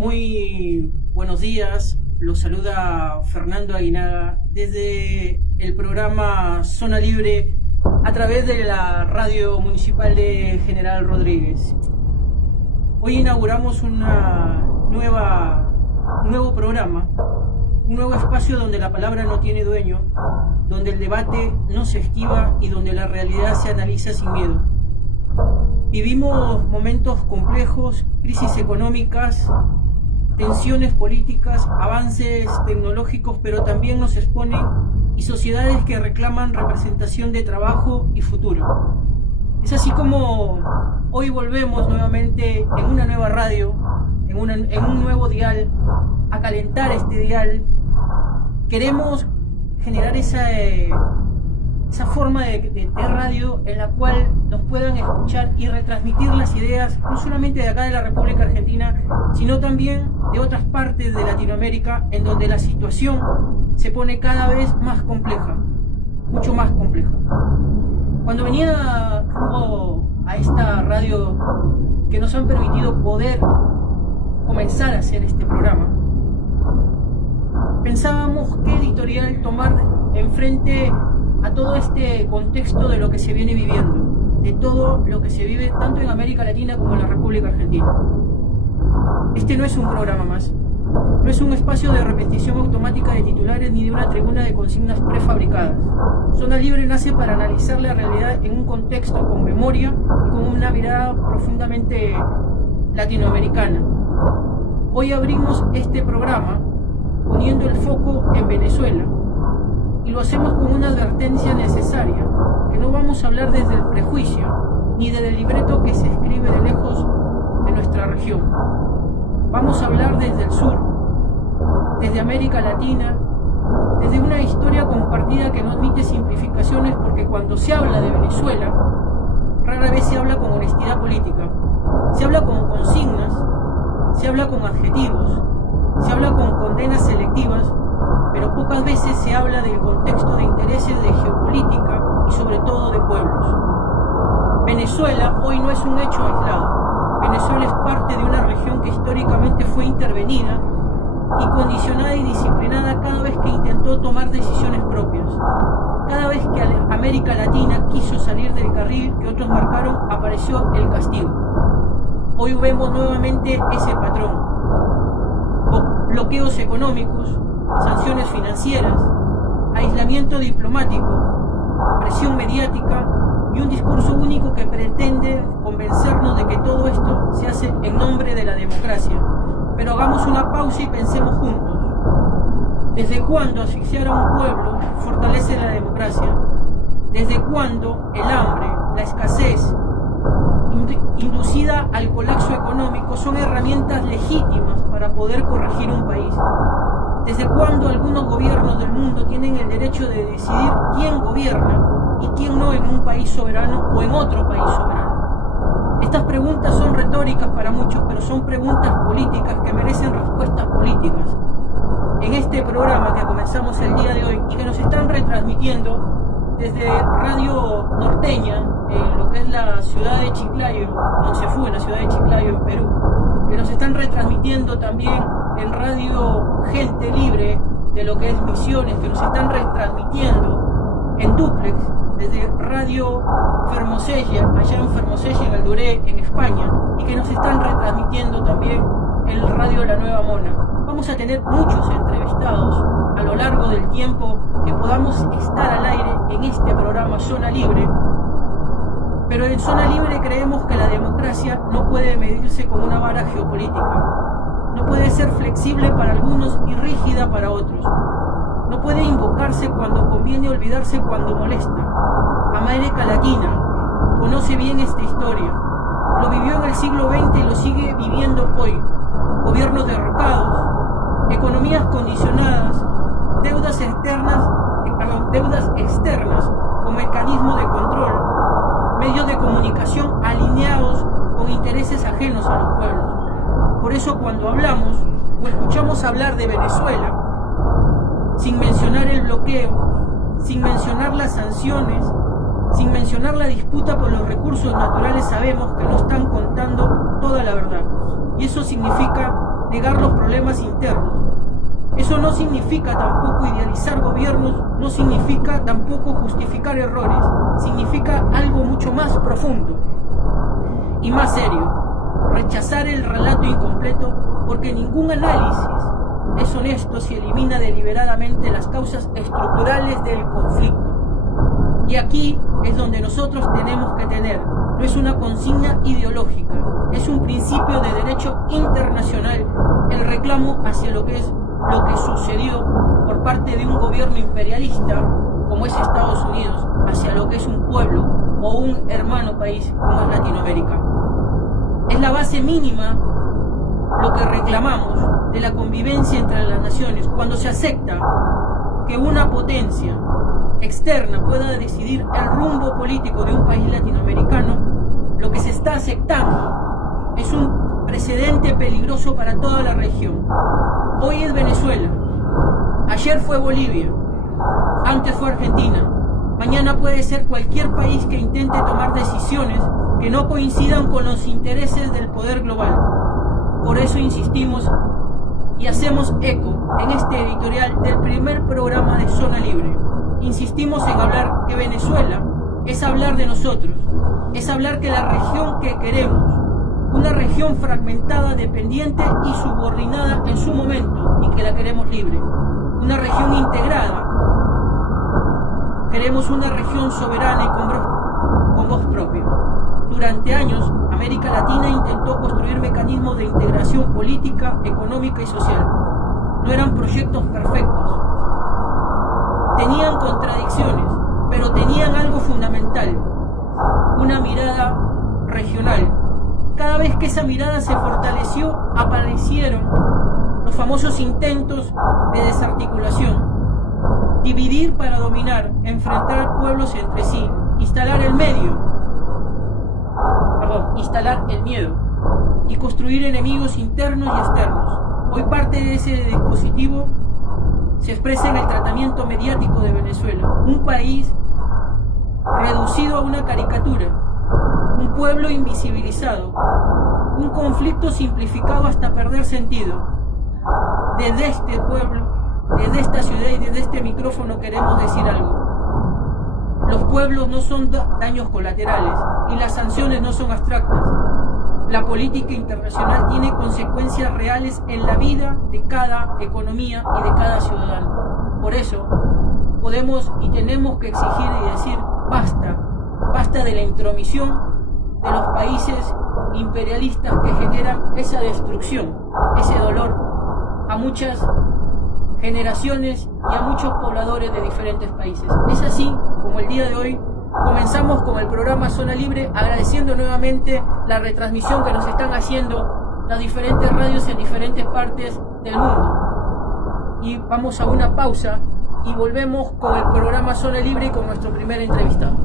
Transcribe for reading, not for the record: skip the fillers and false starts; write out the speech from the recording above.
Muy buenos días, los saluda Fernando Aguinaga desde el programa Zona Libre a través de la radio municipal de General Rodríguez. Hoy inauguramos un nuevo programa, un nuevo espacio donde la palabra no tiene dueño, donde el debate no se esquiva y donde la realidad se analiza sin miedo. Vivimos momentos complejos, crisis económicas, tensiones políticas, avances tecnológicos, pero también nos exponen y sociedades que reclaman representación de trabajo y futuro. Es así como hoy volvemos nuevamente en una nueva radio, en un nuevo dial, a calentar este dial. Queremos generar esa forma de radio en la cual nos puedan escuchar y retransmitir las ideas, no solamente de acá de la República Argentina, sino también de otras partes de Latinoamérica, en donde la situación se pone cada vez más compleja, mucho más compleja. Cuando venía rumbo a esta radio que nos han permitido poder comenzar a hacer este programa, pensábamos qué editorial tomar enfrente a todo este contexto de lo que se viene viviendo, de todo lo que se vive tanto en América Latina como en la República Argentina. Este no es un programa más, no es un espacio de repetición automática de titulares ni de una tribuna de consignas prefabricadas. Zona Libre nace para analizar la realidad en un contexto con memoria y con una mirada profundamente latinoamericana. Hoy abrimos este programa poniendo el foco en Venezuela, y lo hacemos con una advertencia necesaria, que no vamos a hablar desde el prejuicio ni desde el libreto que se escribe de lejos de nuestra región. Vamos a hablar desde el sur, desde América Latina, desde una historia compartida que no admite simplificaciones, porque cuando se habla de Venezuela, rara vez se habla con honestidad política. Se habla con consignas, se habla con adjetivos, se habla con condenas selectivas, pero pocas veces se habla del contexto de intereses de geopolítica y sobre todo de pueblos. Venezuela hoy no es un hecho aislado. Venezuela es parte de una región que históricamente fue intervenida y condicionada y disciplinada cada vez que intentó tomar decisiones propias. Cada vez que América Latina quiso salir del carril que otros marcaron, apareció el castigo. Hoy vemos nuevamente ese patrón. Bloqueos económicos, sanciones financieras, aislamiento diplomático, presión mediática y un discurso único que pretende convencernos de que todo esto se hace en nombre de la democracia. Pero hagamos una pausa y pensemos juntos. ¿Desde cuándo asfixiar a un pueblo fortalece la democracia? ¿Desde cuándo el hambre, la escasez, inducida al colapso económico, son herramientas legítimas para poder corregir un país? ¿Desde cuándo algunos gobiernos del mundo tienen el derecho de decidir quién gobierna y quién no en un país soberano o en otro país soberano? Estas preguntas son retóricas para muchos, pero son preguntas políticas que merecen respuestas políticas. En este programa que comenzamos el día de hoy y que nos están retransmitiendo desde Radio Norteña, en lo que es la ciudad de Chiclayo, Monsefu, en la ciudad de Chiclayo, en Perú, que nos están retransmitiendo también en Radio Gente Libre de lo que es Misiones, que nos están retransmitiendo en duplex desde Radio Fermosella, allá en Fermosella, en Alduré, en España, y que nos están retransmitiendo también en Radio La Nueva Mona. Vamos a tener muchos entrevistados a lo largo del tiempo que podamos estar al aire en este programa Zona Libre. Pero en Zona Libre creemos que la democracia no puede medirse con una vara geopolítica. No puede ser flexible para algunos y rígida para otros. No puede invocarse cuando conviene, olvidarse cuando molesta. América Latina conoce bien esta historia. Lo vivió en el siglo XX y lo sigue viviendo hoy. Gobiernos derrocados, economías condicionadas, deudas externas con mecanismos de control, medios de comunicación alineados con intereses ajenos a los pueblos. Por eso cuando hablamos o escuchamos hablar de Venezuela, sin mencionar el bloqueo, sin mencionar las sanciones, sin mencionar la disputa por los recursos naturales, sabemos que nos están contando toda la verdad. Y eso significa negar los problemas internos. Eso no significa tampoco idealizar gobiernos, no significa tampoco justificar errores, significa algo mucho más profundo y más serio. Rechazar el relato incompleto porque ningún análisis es honesto si elimina deliberadamente las causas estructurales del conflicto. Y aquí es donde nosotros tenemos que tener, no es una consigna ideológica, es un principio de derecho internacional, el reclamo hacia lo que sucedió por parte de un gobierno imperialista como es Estados Unidos, hacia lo que es un pueblo o un hermano país como es Latinoamérica. Es la base mínima lo que reclamamos de la convivencia entre las naciones. Cuando se acepta que una potencia externa pueda decidir el rumbo político de un país latinoamericano, lo que se está aceptando es un precedente peligroso para toda la región. Hoy es Venezuela, ayer fue Bolivia, antes fue Argentina, mañana puede ser cualquier país que intente tomar decisiones que no coincidan con los intereses del poder global. Por eso insistimos y hacemos eco en este editorial del primer programa de Zona Libre. Insistimos en hablar que Venezuela es hablar de nosotros, es hablar que la región que queremos, una región fragmentada, dependiente y subordinada en su momento, y que la queremos libre, una región integrada, queremos una región soberana y con voz propia. Durante años, América Latina intentó construir mecanismos de integración política, económica y social. No eran proyectos perfectos. Tenían contradicciones, pero tenían algo fundamental, una mirada regional. Cada vez que esa mirada se fortaleció, aparecieron los famosos intentos de desarticulación. Dividir para dominar, enfrentar pueblos entre sí, instalar el miedo y construir enemigos internos y externos. Hoy parte de ese dispositivo se expresa en el tratamiento mediático de Venezuela, un país reducido a una caricatura, un pueblo invisibilizado, un conflicto simplificado hasta perder sentido. Desde este pueblo, desde esta ciudad y desde este micrófono queremos decir algo. Los pueblos no son daños colaterales y las sanciones no son abstractas. La política internacional tiene consecuencias reales en la vida de cada economía y de cada ciudadano. Por eso podemos y tenemos que exigir y decir basta de la intromisión de los países imperialistas que generan esa destrucción, ese dolor a muchas generaciones y a muchos pobladores de diferentes países. Es así como el día de hoy comenzamos con el programa Zona Libre, agradeciendo nuevamente la retransmisión que nos están haciendo las diferentes radios en diferentes partes del mundo. Y vamos a una pausa y volvemos con el programa Zona Libre y con nuestro primer entrevistado.